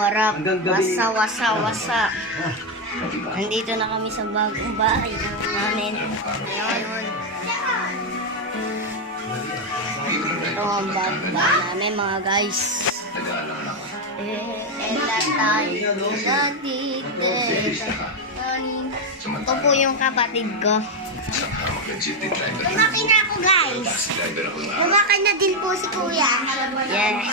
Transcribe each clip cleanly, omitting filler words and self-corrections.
warap. Wasa. Nandito na kami sa bagong bahay namin. Ngayon. Ito ang bagong bahay namin mga guys. Ito po yung kapatid ko. Lumaki na ako guys. Lumaki na din po si kuya. Yes.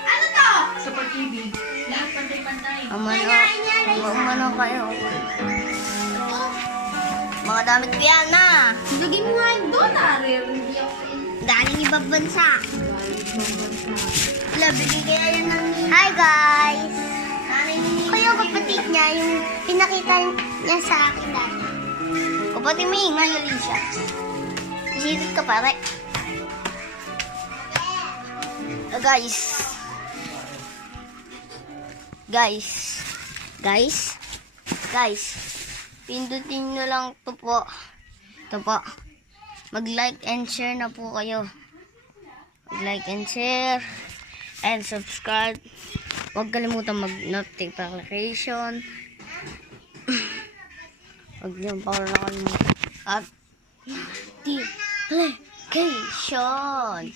Ano to? Super TV. Lahat pantay-pantay. Umano kayo. Mga damit ko yan na. Lagyan mo nga yung doon. Galing ibang bansa. Bigay kaya yan ng... Hi guys! Ko yung kapatid niya, yung pinakita niya sa akin dati. Kapatid mo yung ngayon siya. Sisit ka pare. Guys, pindutin nyo lang ito po. Mag-like and share na po kayo. Mag-like and share and subscribe. Huwag kalimutan mag-notification. Huwag nyo pa nakalimutan. At notification.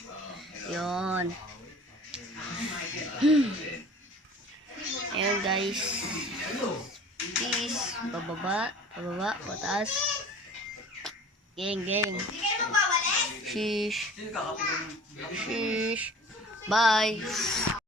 Yun. Ayan guys. Peace. Pababa, pataas. Gang. Sheesh. Bye.